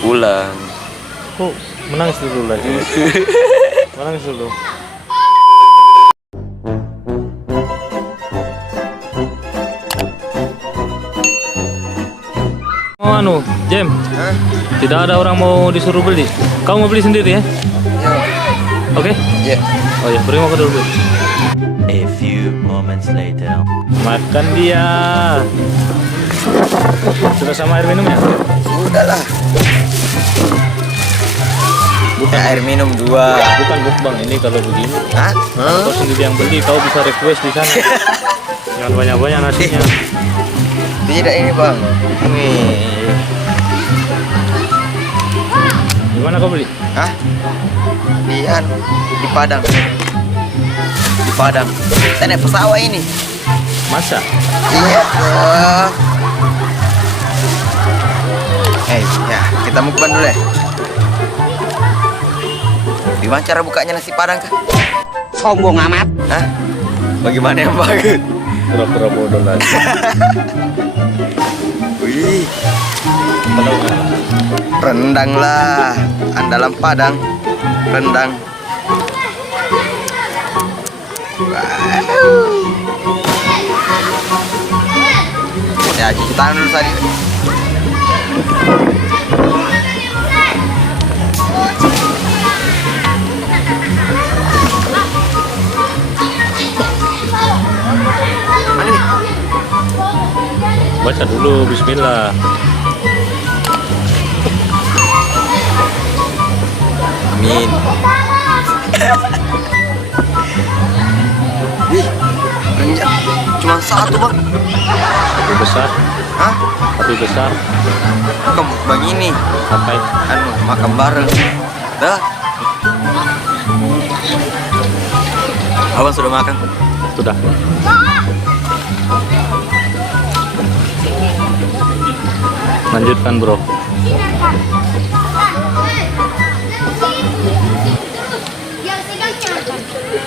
Pulang. Kok menangis dulu lagi? Menangis dulu. Oh Jem, tidak ada orang mau disuruh beli. Kau mau beli sendiri ya? Oke? Ya. Oh ya, beri makan dulu. A few moments later. Makan dia. Sudah sama air minum ya? Udahlah. Bukan Air minum 2. bukan mukbang ini kalau begini. Hah? Kau sendiri yang beli, kau bisa request di sana. Jangan banyak-banyak nasinya. Tidak ini bang. Nih. Gimana kau beli? Hah? Di Padang. Di Padang. Saya naik pesawat ini. Masa? Iya. Ya kita mukbang dulu ya. Gimana cara bukanya nasi Padang kah? Sombong amat. Hah? Bagaimana yang bagus? Pura-pura bodoh lagi. Wih, Kalau nggak, rendang lah. Andalan Padang. Rendang. Ya, cuci tangan dulu tadi. baca dulu Bismillah. Amin. Ih, renjak. Cuma satu bang. Satu besar, Hah? satu besar. Bukan bang ini. Apa itu? Makan bareng. Dah. Abang sudah makan? Sudah. Lanjutkan bro.